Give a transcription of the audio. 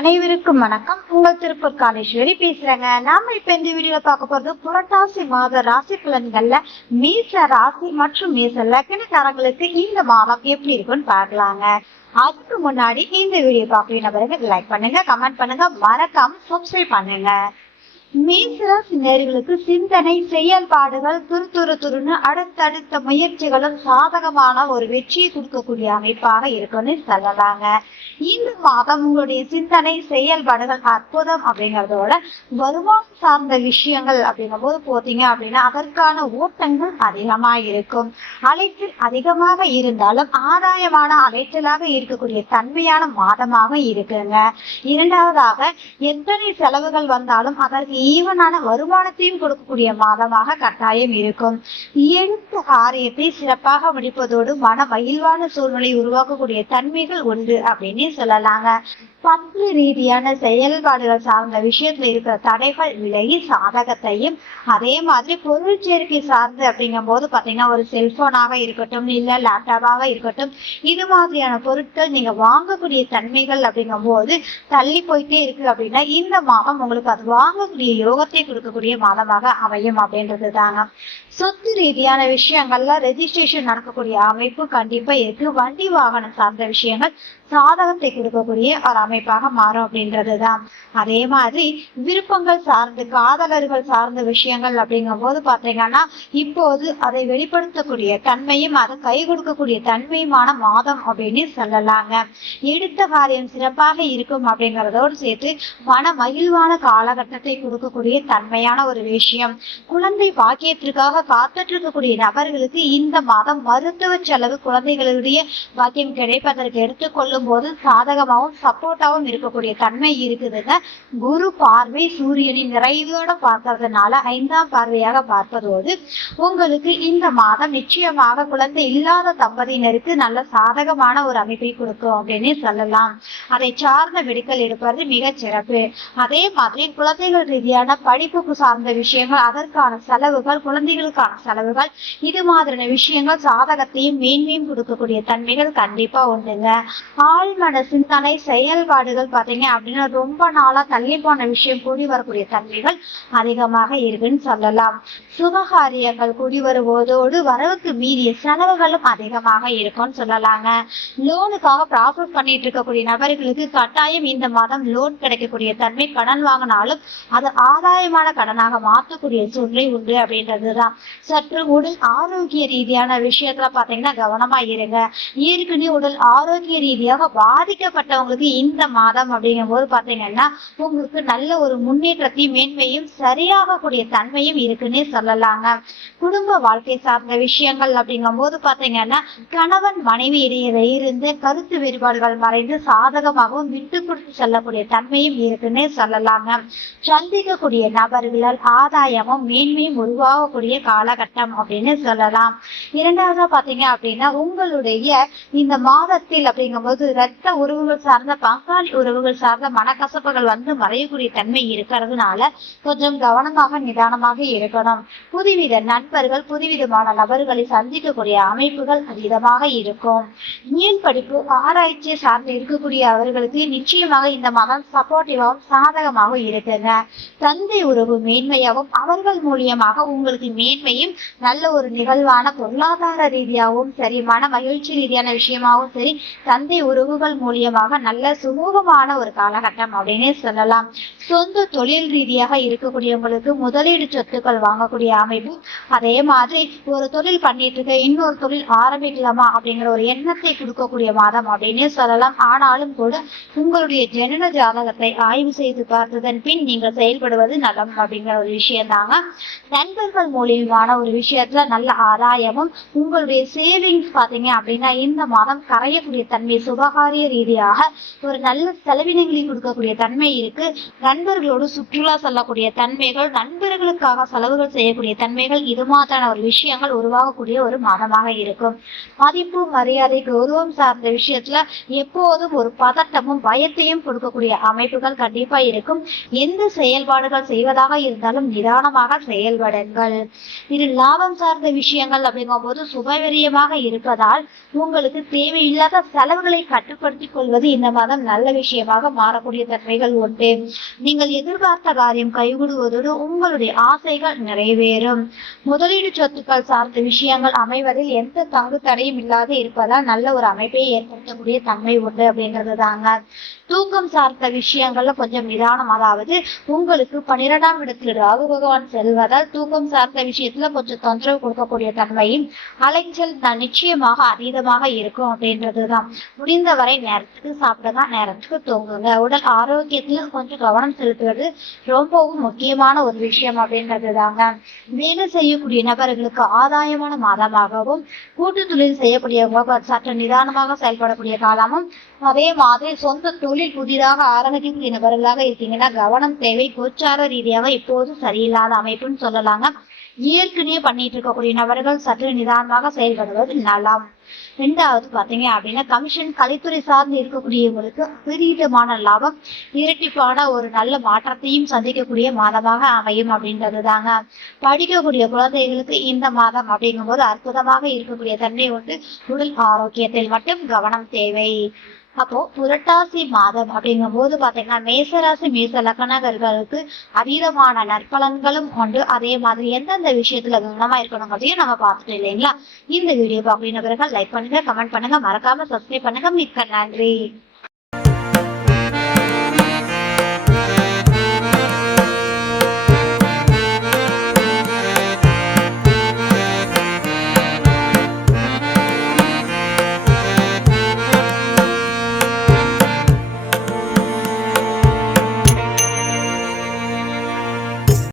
அனைவருக்கும் வணக்கம். உங்கள் திருப்பூர் காலேஸ்வரி பேசுறேங்க. நாம இப்ப இந்த வீடியோல பார்க்க போறது புரட்டாசி மாத ராசி பலன்கள்ல மேச ராசி மற்றும் மேச லக்னக்காரங்களுக்கு இந்த மாதம் எப்படி இருக்குன்னு பார்க்கலாங்க. அதுக்கு முன்னாடி இந்த வீடியோ பார்க்கணும் பிறகு லைக் பண்ணுங்க, கமெண்ட் பண்ணுங்க, மறக்காம சப்ஸ்கிரைப் பண்ணுங்க. மேசராசி நேயர்களுக்கு சிந்தனை செயல்பாடுகள் துருன்னு அடுத்தடுத்த முயற்சிகளும் சாதகமான ஒரு வெற்றியை கொடுக்கக்கூடிய அமைப்பாக இருக்குன்னு சொல்லலாங்க. இந்த மாதம் உங்களுடைய சிந்தனை செயல்பாடுகள் அற்புதம் அப்படிங்கறதோட வருமானம் சார்ந்த விஷயங்கள் அப்படிங்கும் போது போத்தீங்க அப்படின்னா அதற்கான ஓட்டங்கள் அதிகமா இருக்கும். அலைச்சல் அதிகமாக இருந்தாலும் ஆதாயமான அலைச்சலாக இருக்கக்கூடிய தன்மையான மாதமாக இருக்குங்க. இரண்டாவதாக எத்தனை செலவுகள் வந்தாலும் அதற்கு ஈவனான வருமானத்தையும் கொடுக்கக்கூடிய மாதமாக கட்டாயம் இருக்கும். எடுத்த காரியத்தை சிறப்பாக முடிப்பதோடு மன மகிழ்வான சூழ்நிலை உருவாக்கக்கூடிய தன்மைகள் உண்டு அப்படின்னு சொல்லலாங்க. பங்கு ரீதியான செயல்பாடுகள் சார்ந்த விஷயத்துல இருக்கிற தடைகள் விலகி சாதகத்தையும், அதே மாதிரி பொருள் சேர்க்கை சார்ந்து அப்படிங்கும் போது பாத்தீங்கன்னா ஒரு செல்போனாக இருக்கட்டும் இல்ல லேப்டாப்பாக இருக்கட்டும், இது மாதிரியான பொருட்கள் நீங்க வாங்கக்கூடிய தன்மைகள் அப்படிங்கும் போது தள்ளி போயிட்டே இருக்கு அப்படின்னா இந்த மாதம் உங்களுக்கு அது வாங்கக்கூடிய யோகத்தை கொடுக்கக்கூடிய மாதமாக அமையும் அப்படின்றது தாங்க. சொத்து ரீதியான விஷயங்கள்ல ரெஜிஸ்ட்ரேஷன் நடக்கக்கூடிய அமைப்பு கண்டிப்பா இருக்கு. வண்டி வாகனம் சார்ந்த விஷயங்கள் சாதகத்தை கொடுக்கக்கூடிய ஒரு அமைப்பாக மாறும் அப்படின்றதுதான். அதே மாதிரி விருப்பங்கள் சார்ந்து காதலர்கள் சார்ந்த விஷயங்கள் அப்படிங்கும் போது பாத்தீங்கன்னா இப்போது அதை வெளிப்படுத்தக்கூடிய தன்மையும் அதை கை கொடுக்கக்கூடிய தன்மையுமான மாதம் அப்படின்னு சொல்லலாங்க. எடுத்த காரியம் சிறப்பாக இருக்கும் அப்படிங்கறதோடு சேர்த்து மன மகிழ்வான காலகட்டத்தை கொடுக்கக்கூடிய தன்மையான ஒரு விஷயம். குழந்தை பாக்கியத்திற்காக காத்துட்டு இருக்கக்கூடிய நபர்களுக்கு இந்த மாதம் மருத்துவ செலவு குழந்தைகளுடைய பாக்கியம் கிடைப்பதற்கு எடுத்துக்கொள்ளும் போது சாதகமாகவும் சப்போர்ட்டாவும் இருக்கக்கூடிய தன்மை இருக்குதுங்க. குரு பார்வை சூரியனின் நிறைவோட பார்க்கறதுனால 5ஆம் பார்வையாக பார்ப்பதோடு உங்களுக்கு இந்த மாதம் நிச்சயமாக குழந்தை இல்லாத தம்பதியினருக்கு நல்ல சாதகமான ஒரு அமைப்பை கொடுக்கும் அப்படின்னு சொல்லலாம். அதை சார்ந்த விடுக்கல் எடுப்பது மிக சிறப்பு. அதே மாதிரி குழந்தைகள் ரீதியான படிப்புக்கு சார்ந்த விஷயங்கள், அதற்கான செலவுகள், குழந்தைகளுக்கான செலவுகள், இது மாதிரியான விஷயங்கள் சாதகத்தையும் மேன்மையும் கொடுக்கக்கூடிய தன்மைகள் கண்டிப்பா உண்டுங்க. ஆழ்மன சிந்தனை செயல்பாடுகள் பாத்தீங்க அப்படின்னா ரொம்ப நாளா தள்ளி போன விஷயம் கூடி வரக்கூடிய தன்மைகள் அதிகமாக இருக்குன்னு சொல்லலாம். சுபகாரியங்கள் கூடி வருவதோடு வரவுக்கு மீறிய செலவுகளும் அதிகமாக இருக்கும்னு சொல்லலாங்க. லோனுக்காக ப்ராசஸ் பண்ணிட்டு இருக்கக்கூடிய நபர்களுக்கு கட்டாயம் இந்த மாதம் லோன் கிடைக்கக்கூடிய தன்மை, கடன் வாங்கினாலும் அது ஆதாயமான கடனாக மாற்றக்கூடிய சூழ்நிலை உண்டு அப்படின்றதுதான். சற்று உடல் ஆரோக்கிய ரீதியான விஷயத்துல பாத்தீங்கன்னா கவனமா இருங்க. ஏற்கனவே உடல் ஆரோக்கிய ரீதியாக பாதிக்கப்பட்டவங்களுக்கு இந்த மாதம் அப்படிங்கும் போது பாத்தீங்கன்னா உங்களுக்கு நல்ல ஒரு முன்னேற்றத்தையும் மேன்மையும் சரியாகக்கூடிய தன்மையும் இருக்குன்னே சொல்லலாங்க. குடும்ப வாழ்க்கை சார்ந்த விஷயங்கள் அப்படிங்கும் போது பாத்தீங்கன்னா கணவன் மனைவி இடையில இருந்து கருத்து வேறுபாடுகள் மறைந்து சாதகமாகவும் விட்டு கொடுத்து செல்லக்கூடிய தன்மையும் இருக்குன்னே சொல்லலாங்க. சந்திக்கக்கூடிய நபர்களால் ஆதாயமும் மேன்மையும் உருவாகக்கூடிய காலகட்டம் அப்படின்னு சொல்லலாம். இரண்டாவதா பாத்தீங்க அப்படின்னா உங்களுடைய இந்த மாதத்தில் அப்படிங்கும் போது இரத்த உறவுகள் சார்ந்த பங்காளி உறவுகள் சார்ந்த மனக்கசப்புகள் வந்து மறையக்கூடிய தன்மை இருக்கிறதுனால கொஞ்சம் கவனமாக நிதானமாக இருக்கணும். புதுவித நண்பர்கள், புதுவிதமான நபர்களை சந்திக்கக்கூடிய அமைப்புகள் அதிகமாக இருக்கும். மேல் படிப்பு ஆராய்ச்சியை சார்ந்து இருக்கக்கூடிய அவர்களுக்கு நிச்சயமாக இந்த மாதம் சப்போர்ட்டிவாகவும் சாதகமாகவும் இருக்குங்க. தந்தை உறவு மேன்மையாகவும் அவர்கள் மூலியமாக உங்களுக்கு மேன்மையும் நல்ல ஒரு நிகழ்வான பொருளாதார ரீதியாகவும் சரி, மன மகிழ்ச்சி ரீதியான விஷயமாகவும் சரி, தந்தை உறவுகள் மூலியமாக நல்ல சுமூகமான ஒரு காலகட்டம் அப்படின்னே சொல்லலாம். சொந்த தொழில் ரீதியாக இருக்கக்கூடியவங்களுக்கு முதலீடு சொத்துக்கள் வாங்கக்கூடிய அமைப்பு, அதே மாதிரி ஒரு தொழில் பண்ணிட்டு இருக்க இன்னொரு தொழில் ஆரம்பிக்கலாமா அப்படிங்கிற ஒரு எண்ணத்தை கொடுக்கக்கூடிய மாதம் அப்படின்னு சொல்லலாம். ஆனாலும் கூட உங்களுடைய ஜனன ஜாதகத்தை ஆய்வு செய்து பார்த்ததன் பின் நீங்கள் செயல்படுவது நலம் அப்படிங்கிற ஒரு விஷயம் தாங்க. நண்பர்கள் மூலியமான ஒரு விஷயத்துல நல்ல ஆதாயமும், உங்களுடைய சேவிங்ஸ் பாத்தீங்க அப்படின்னா இந்த மாதம் கரையக்கூடிய தன்மை, சுபகாரிய ரீதியாக ஒரு நல்ல செலவினங்களை கொடுக்கக்கூடிய தன்மை இருக்கு. நண்பர்களோடு சுற்றுலா செல்லக்கூடிய தன்மைகள், நண்பர்களுக்காக செலவுகள் செய்யக்கூடிய தன்மைகள், இது மாதிரியான ஒரு விஷயங்கள் உருவாகக்கூடிய ஒரு மாதமாக இருக்கும். மதிப்பு மரியாதை கௌரவம் சார்ந்த விஷயத்துல எப்போதும் ஒரு பதட்டமும் பயத்தையும் கொடுக்கக்கூடிய அமைப்புகள் கண்டிப்பா இருக்கும். எந்த செயல்பாடுகள் செய்வதாக இருந்தாலும் நிதானமாக செயல்படுங்கள். இது லாபம் சார்ந்த விஷயங்கள் அப்படிங்கும் போது சுபவிரியமாக இருப்பதால் உங்களுக்கு தேவையில்லாத செலவுகளை கட்டுப்படுத்திக் கொள்வது இந்த மாதம் நல்ல விஷயமாக மாறக்கூடிய தன்மைகள் உண்டு. நீங்கள் எதிர்பார்த்த காரியம் கைகூடுவதோடு உங்களுடைய ஆசைகள் நிறைவேறும். முதலீடு சொத்துக்கள் சார்ந்த விஷயங்கள் அமைவதில் எந்த தங்கு தடையும் இல்லாத இருப்பதால் நல்ல ஒரு அமைப்பை ஏற்படுத்தக்கூடிய தன்மை உண்டு அப்படின்றது தாங்க. தூக்கம் சார்ந்த விஷயங்கள்ல கொஞ்சம் நிதானம், அதாவது உங்களுக்கு 12ஆம் இடத்தில் ராகு பகவான் செல்வதால் தூக்கம் சார்ந்த விஷயத்துல கொஞ்சம் தொந்தரவு கொடுக்கக்கூடிய தன்மையும் அலைச்சல் நிச்சயமாக அதீதமாக இருக்கும் அப்படின்றதுதான். முடிந்தவரை நேரத்துக்கு சாப்பிடுங்க, நேரத்துக்கு தூங்குங்க. உடல் ஆரோக்கியத்துல கொஞ்சம் கவனம் செலுத்துவது ரொம்பவும் முக்கியமான ஒரு விஷயம் அப்படின்றது தாங்க. வேலை செய்யக்கூடிய நபர்களுக்கு ஆதாயமான மாதமாகவும், கூட்டு தொழில் செய்யக்கூடியவங்க சற்று நிதானமாக செயல்படக்கூடிய காலமும், அதே மாதிரி சொந்த தொழில் புதிதாக ஆரம்பிக்கக்கூடிய நபர்களாக இருக்கீங்கன்னா கவனம் தேவை. கோச்சார ரீதியாக இப்போது சரியில்லாத அமைப்புன்னு சொல்லலாங்க. ஏற்கனவே பண்ணிட்டு இருக்கக்கூடிய நபர்கள் சற்று நிதானமாக செயல்படுவது நலம். ரெண்டாவது பாத்தீங்க அப்படின்னா கமிஷன் கலைத்துறை சார்ந்து இருக்கக்கூடியவங்களுக்கு பெரியமான லாபம், இரட்டிப்பான ஒரு நல்ல மாற்றத்தையும் சந்திக்கக்கூடிய மாதமாக அமையும் அப்படின்றது தாங்க. படிக்கக்கூடிய குழந்தைகளுக்கு இந்த மாதம் அப்படிங்கும் போது அற்புதமாக இருக்கக்கூடிய தன்மை உண்டு. உடல் ஆரோக்கியத்தில் மட்டும் கவனம் தேவை. அப்போ புரட்டாசி மாதம் அப்படிங்கும் போது பாத்தீங்கன்னா மேசராசி மேச லக்னர்களுக்கு அதீதமான நற்பலன்களும் உண்டு. அதே மாதிரி எந்தெந்த விஷயத்துல கவனமா இருக்கணுங்கிறதையும் நம்ம பார்த்துட்டு இல்லைங்களா. இந்த வீடியோ பார்க்கணும் லைக் பண்ணுங்க, கமெண்ட் பண்ணுங்க, மறக்காம சப்ஸ்கிரைப் பண்ணுங்க. மிக்க நன்றி.